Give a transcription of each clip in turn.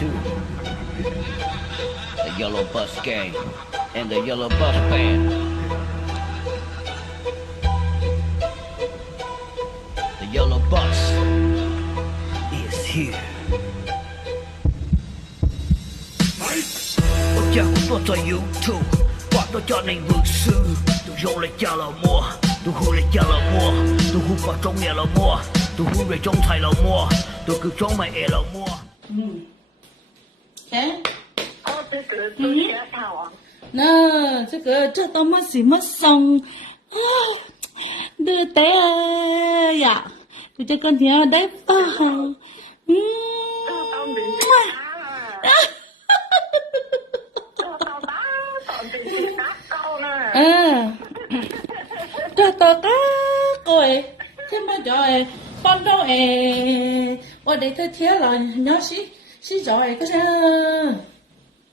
too. The Yellow Bus Gang and the Yellow Bus Band. The Yellow Bus is here. Ôi cha của tôi cho YouTube, bọn tôi cho nên vượt sư. Tôi vô lại cha là mua, tôi hù lại cha là mua, tôi hù vào trong nhà là mua, tôi hù về trong thầy là mua, tôi cứ trong mày là mua. Thế? Nè,这都没什么送，đưa té dạ, tôi cho con theo đấy phải. Cho tao cá coi, thế mà trời, con đâu ở đây tôi thiếu là nhớ xí trời cái sao,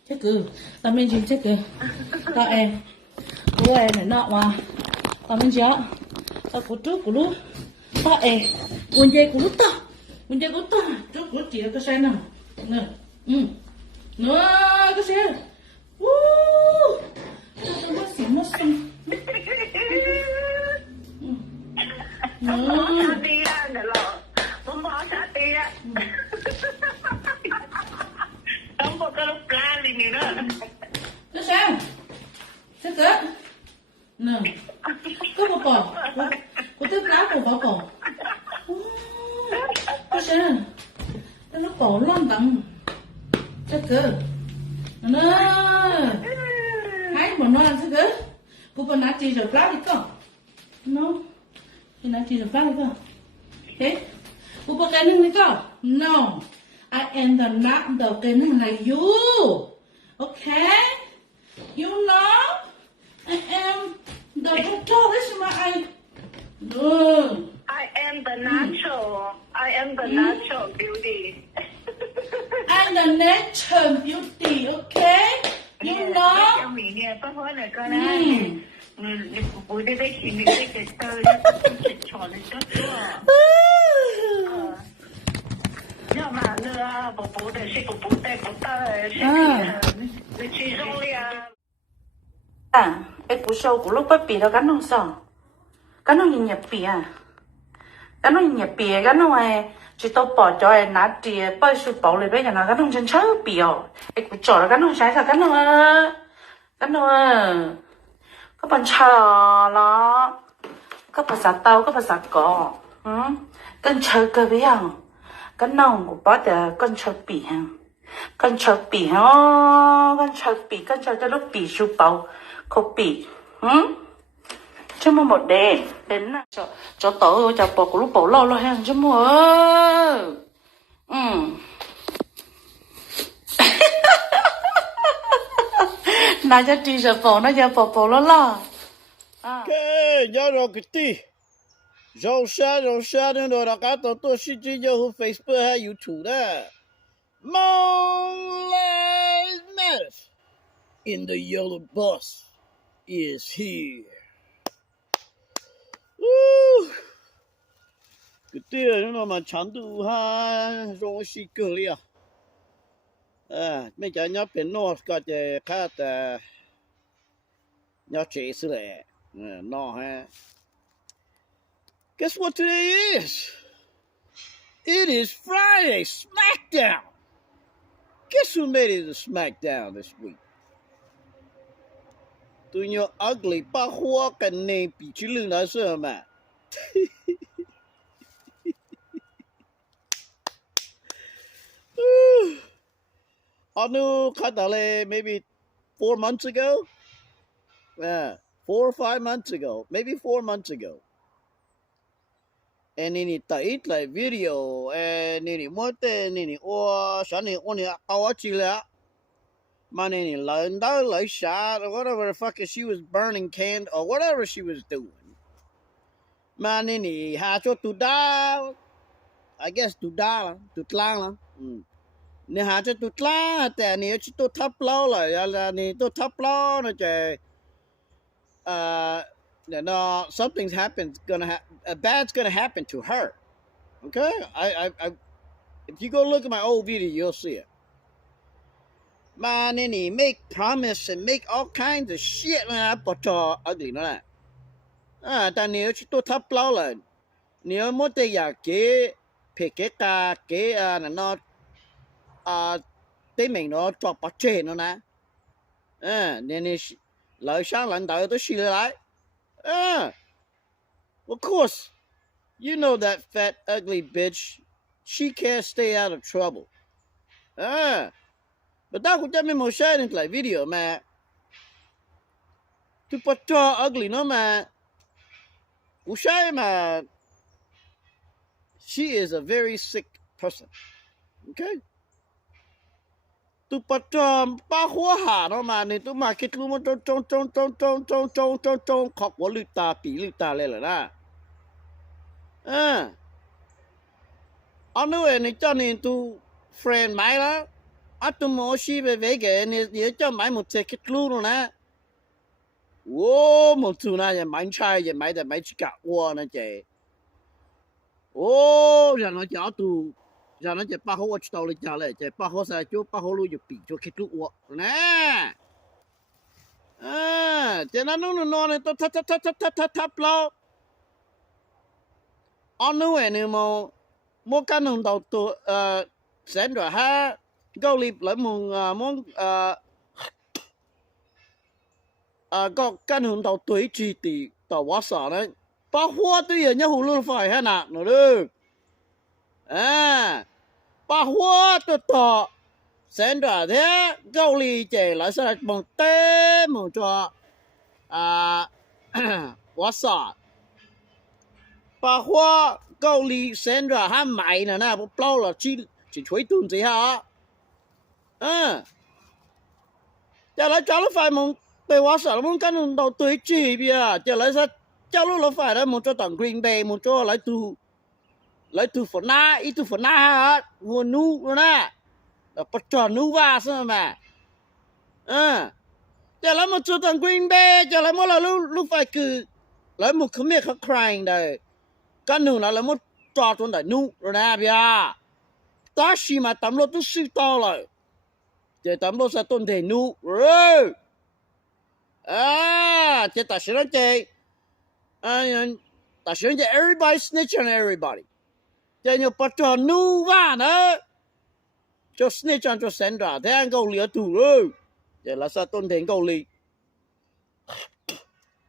thế cứ, tao mình chỉ thế cứ, tao cô này nọ mà, tao mình chó, tao của trước của lúc, tao quần dây của lúc tao, trước của chị cái sao nào, nè, nữa cái sao, tao mất xỉu mất xinh. Cái sao? Sao cơ? Nè, có một cỏ, có thức lá của có cỏ. Cái sao? Nó cỏ lon tặng. Sao cơ? Nè, hãy mà nói sao cơ? Cô còn nát chi rồi lá đi con. No. Thì nát chi rồi lá đi con. Thế? Cô có cái nâng đi con? No. I am the not the cái nâng là you. Okay? You know? I am the doctor. This is my I am the natural. I am the natural beauty. I'm the natural beauty, okay? You know? Trong mình nè, có hỏi là con này. Bố đây đây chỉ mình đây cái tơ ra cái trò này cho chưa? Nhưng mà nữa bố đây sẽ bố đây bố tơ sẽ bị chỉ rồi à. Cái cú sâu của lúc bắt bì đó gắn nông sò, gắn nông nhập bì à, gắn nông nhập bì, gắn nông này chỉ tao bỏ cho em nát đi, bao nhiêu bảo lấy bây giờ nó gắn nông chân chớ bì à, cái cú chó là gắn nông sai sao gắn nông các bạn chờ nó, các bạn sát tao, các bạn sát cỏ, con chờ cơ bây giờ, gắn nông của bác là con chờ bì ha, con chờ bì ha, con chờ cho lúc bì số bảo không bị, chứ mà một đề đến là cho tớ cho bỏ của lúc bỏ lo lo hàng chứ mà, nãy giờ đi giờ bỏ nó giờ bỏ lo. Okay, nhớ rồi cái gì, rồi sao nên rồi đã cả tôi sẽ chỉ cho Facebook hay YouTube đó, Maum lives matters in the yellow bus is here. Cái tiền nó mà chán đủ ha, rồi xí cơ liền. Mấy cái nhóc bên nó có cái khác nhóc chế sự lệ, nó ha. Guess what today is? It is Friday, Smackdown. Guess who made it to Smackdown this week? Tụi nhỏ ugly ba hoa cái này bị chỉ lưng nói sao mà. I knew maybe 4 months ago. Yeah, 4 or 5 months ago, maybe 4 months ago. And then it like video and then what then sáng nay áo chỉ là mà nên lần đó lấy shot or whatever the fuck she was burning candle or whatever she was doing. Mà nên hà cho tụt đá, I guess tụt lang. Nè hà cho tụt lang,แต่เนี่ยchỉ tụt thấp lâu lại là nè tụt thấp lâu nó chơi. No, something's bad's gonna happen to her. Okay, I if you go look at my old video, you'll see it. mà nên nè make promise and make all kinds of shit mà bắt cho ugly nó nè ta nếu chỉ tôi thắp lâu là nếu muốn tới giờ cái phải cái nó tới mình nó cho bắt chế nó nè nên lời sáng lãnh đạo tôi xin lại of course you know that fat ugly bitch she can't stay out of trouble but tao cũng cho mình một share lại video mà tôi bắt cho ugly nó mà cũng share mà she is a very sick person okay tôi bắt cho ba hoa hà nó mà nên tôi mà cái lúc mà trong học của lư ta lên rồi đó anh nói này cho nên tôi friend mày đó tôi mua xí về cái này để cho mày một cái lúc rồi nè một thứ này mày trai vậy mày chỉ cả qua nè chị giờ nó cho tôi giờ nó chỉ ba hồ我知道了家嘞这八号噻就八号路就比就去路我呢这那弄呢都他了anh nói này mà cái弄到ตัวsáng rồi ha câu liệp lại muốn có cái弄到tuổi chỉ thì tàu quá sợ đấy ba hoa tuy nhiên nhá hồ luôn phải ha nè nó được ba hoa tôi sáng rồi thế câu liệp chạy lại sao bằng té một cho quá sợ ba hoa câu liệp sáng rồi ha mày nè nè bố lâu là chỉ chuối tuần gì hả giờ lại cho nó phải một bề quá sợ muốn cái đầu tuổi chỉ bia giờ lại sao cho nó phải đó một cho tầng Green Bay một cho lại từ phần na ít từ phần na hả nguồn nu rồi nè là bắt tròn nu va sao mà giờ lại một cho tầng Green Bay giờ lại một là lúc phải cứ lại một cái miệng khóc crying đây cái nu là một trò trong đại nu rồi nè bia ta chỉ mà tắm lô tôi suy to rồi giờ tắm lô sẽ tôn thể nu rồi chứ ta sẽ nói chơi ta sẽ nói chơi everybody snitch on everybody chứ nhiều bắt trò nu va nữa cho snitch on cho sen ra thế anh câu lìa tù rồi giờ là sao tôn thể câu lì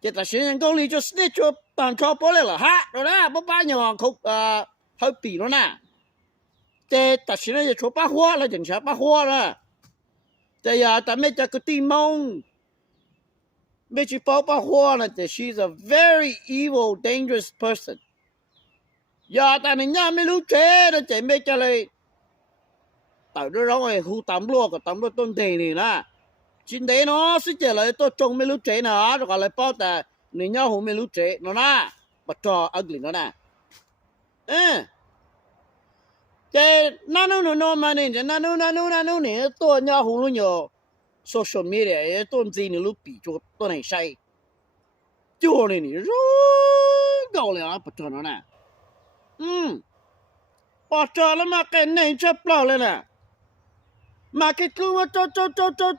chứ ta sẽ nói câu lì cho snitch cho tàn cho bố lên là hát rồi đó bố ba nhỏ không hơi bị nó nè thế ta sẽ nói cho ba hoa là chẳng sao ba hoa đó thế giờ ta mới cho cái tim mong mấy chị bảo ba hoa là she's a very evil dangerous person giờ ta nên nhớ mấy lúc trẻ đó chạy mấy cho lại tại đó rồi khu tắm luôn cái tắm luôn tôn thể này nè chính đấy nó sẽ trở lại tôi trông mấy lúc trẻ nữa rồi gọi lại bảo ta nên nhớ hồ mấy lúc trẻ nó nè bắt trò ugly nó nè cái nó mà nên nó này tôi nhớ hồ luôn nhiều social media tôn gì nữa lúc bị cho tôi này sai cho này rất gạoเลยbắt trò nó nè bắt trò là mà cái này chấp lao lên nè mà cái thứ mà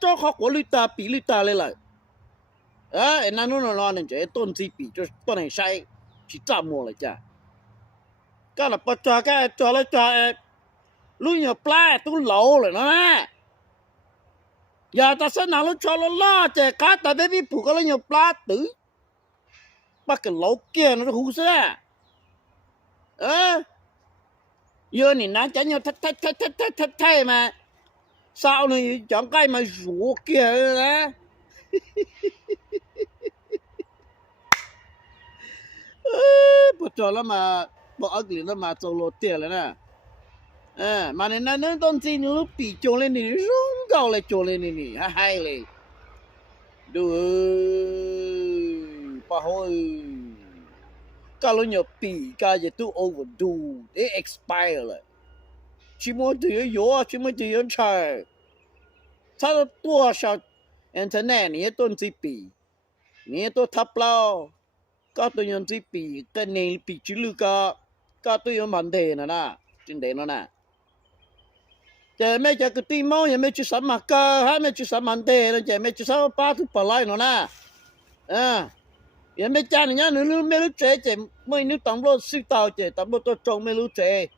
cho học của lư ta lên lại nó nên chỉ tôn gì bị cho tôi này sai chỉ chạm mua lại chả cái là bắt trò cái trò là trò lúc nhiều play tôi lâu rồi nó nè giờ ta sẽ nào lúc cho nó lo chạy cá ta bé bị phụ cái nó nhiều plá tử bắt cái lẩu kia nó hú xe giờ này nó chả nhiều thay mà sao này chọn cái mà rủ kia nè bắt cho nó mà bỏ ugly nó mà trâu lột tiền rồi nè mà nên nó tôn gì nó bị trộn lên thì rung gạo lại trộn lên thì hayเลยดูป้าฮ้ยcái lo nhiều bị cái gì too overdo they expire rồi chỉ muốn tự do chỉ muốn tự do chơi他的多少 internet 你tôn gì bị你都thấp lao cái tôi用gì bị cái này bị chữ lưu cái tôi用vấn đề nữa nè chính đấy nó nè 姐妹这个地毛也没去什么歌，还没去什么的，那姐妹去什么巴图不来了呢？也没家人家你没路追姐，每你当路知道姐，当路都中没路追，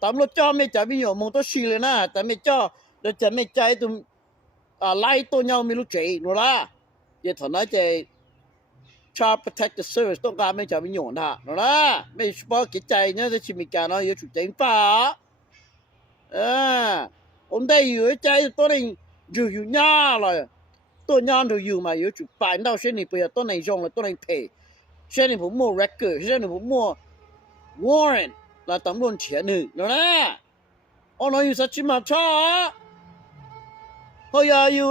当路叫没家边有梦都死了呢，但没叫，那姐妹在都来多nhau没路追，喏啦，也同那姐。Child Protective Service ต้องการไม่จะมีหยวนท่าเนาะนะไม่เฉพาะกิจใจเนี่ยจะชิมิการเนาะอยู่จุดเจ๋งป่าผมได้อยู่ใจตัวนี้อยู่ยาเลยตัวยาตัวอยู่มาอยู่จุดป่าน到现在不要ตัวไหน用了ตัวไหน赔现在ผมมั่ว record 现在ผมมั่ว warrant แล้วตำรวจเฉียนหนึ่งเนาะนะอ๋อเราอยู่สักชิมาช้าเฮ้ยอยู่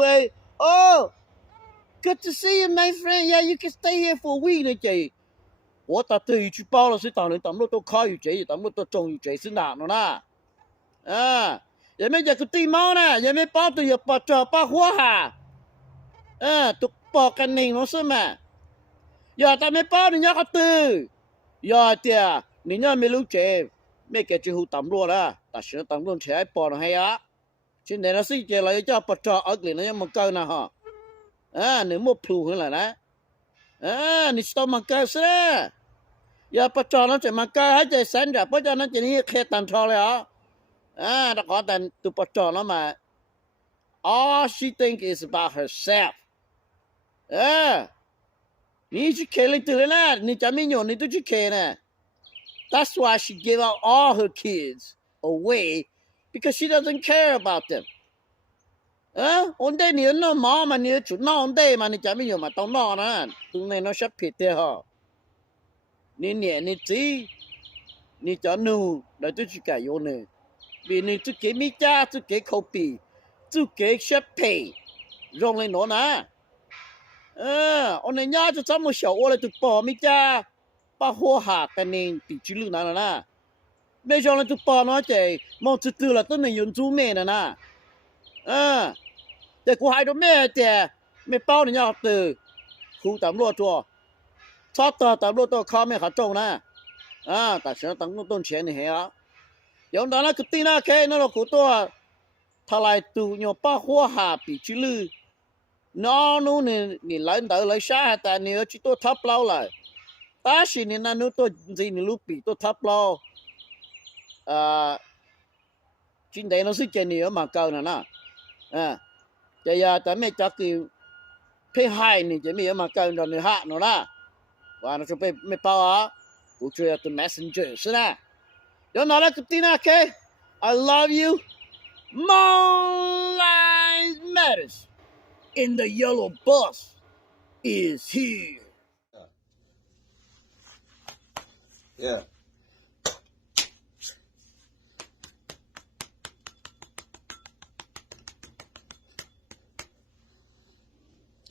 Good to see you, my friend. Yeah, you can stay here for a week 呢，姐。我打对去包了，是当然，当路都靠有姐，当路都中有姐是哪了呢？也没这个地毛呢，也没包对有包着包火哈，都包干净了是吗？呀，但没包人家个对，呀的，人家没路姐，没给最后当路了，但是当路起来包了还呀，现在那是姐了，叫包着二个人家没够呢哈。你莫扑回来了，你知道吗？干是，要不找那怎么干？还在山着，不叫那今天开单车了，那搞单都不找了嘛。All she think is about herself，你去开了对了呢，你家没用，你都去开呢。That's why she gave out all her kids away because she doesn't care about them. 我带你那毛嘛，你就闹带嘛，你家没有嘛，到闹呢，都那那些皮的哈，你撵你自己，你叫奴，那就去改用呢，比你就给米家，就给口币，就给些皮，用来拿呢，我那家就这么小，我来就包米家，把货下跟你比记录拿了呢，没上来就包那这，毛子多了都能用煮面的呢。แต่กูให้ตัวแม่แต่ไม่เป้าเนี่ยยากตื่นครูตำรวจตัวชอบตัวตำรวจตัวข้าไม่ขาดจงนะแต่เสียตำรวจต้นเชียนนี่เหรออย่างนั้นก็ตีหน้าแค่นั่นเรากูตัวทลายตูเนี่ยป้าหัวหาปีชิลือน้องนู้นนี่หลังเดินเลยช้าแต่เนี่ยจิตัวทับเราเลยตาสิเนี่ยนั่นนู้นตัวจริงนี่ลูกปีตัวทับเราจริงแต่เราสิเจนี่มาเก่านะแต่ยาแต่ไม่จักคือเพ่ให้นี่จะมีมาเกินตอนนี้ฮะเนาะนะว่าเราจะไปไม่เปล่ากูช่วยตัว messenger ใช่ไหมเดี๋ยวนั่นแหละก็ตีน่าแค่ I love you Maum lives matters and the yellow bus is here Yeah.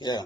Yeah.